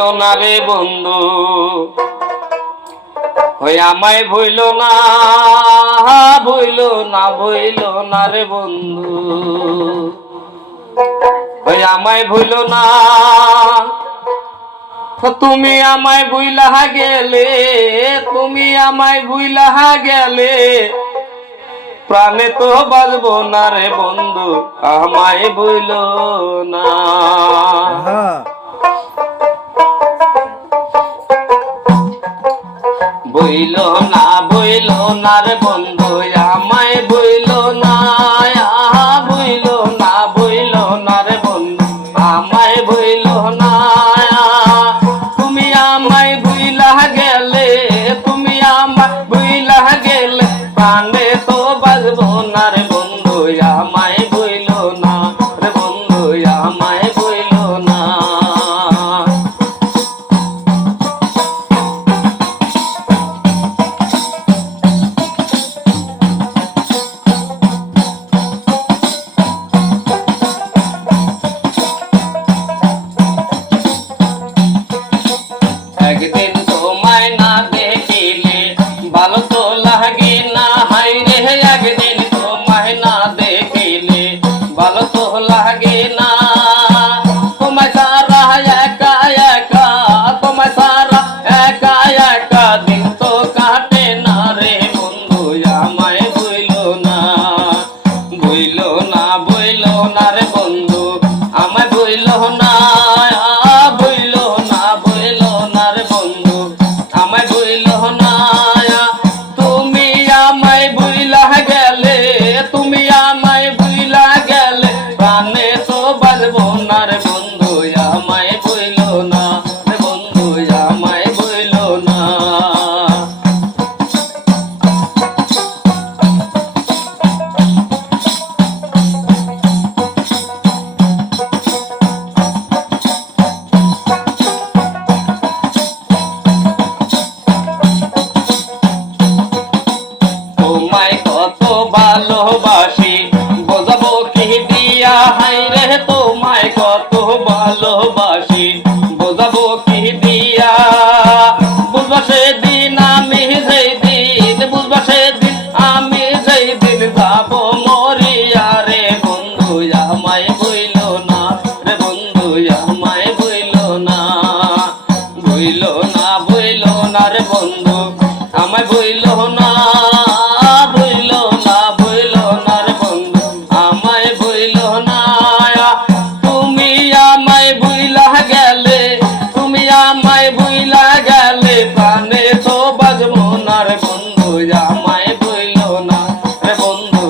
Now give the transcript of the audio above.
না রে বন্ধু ওই আমায় ভইল না রে বন্ধু ওই আমায় ভইল না তুমি আমায় ভুইলা গেলে প্রাণে তো বাজবো না রে বন্ধু আমায় ভইল না বইল না রে বন্ধু আমায় বইল না রে বন্ধু আমায় বইল না তুমি আমায় ভুইলা গেলে প্রাণে তো বাজবো না রে বন্ধু আমায় বইল না রে বন্ধু আমায় বইল না একদিন তোমায় না দেখিলে ভালো তো লাগে না হাই রে একদিন তোমায় না দেখিলে ভালো তো লাগে না তোমায় সারা একা দিন তো কাটে না রে বন্ধু আমায় বইল না রে বন্ধু আমায় বইল না রে বন্ধু আমায় বইল না তুমি আমায় ভুইলা গেলে প্রাণে তো বাজবো না রে বন্ধু আমায় বইল না রে বন্ধু আমায় বইল না তোমায় কত ভালোবাসি বোঝাবো কি দিয়া হাই রে তোমায় কত ভালোবাসি বোঝাবো কি দিয়া বুঝবা সেদিন আমি যেদিন যাব মরিয়া রে বন্ধু আমায় বইল না রে বন্ধু আমায় বইল না রে বন্ধু আমায় বইল না রে বন্ধু আমায় বইল না তুমি আমায় ভুইলা গেলে প্রাণে তো বাজবো না রে বন্ধু আমায় বইল না রে বন্ধু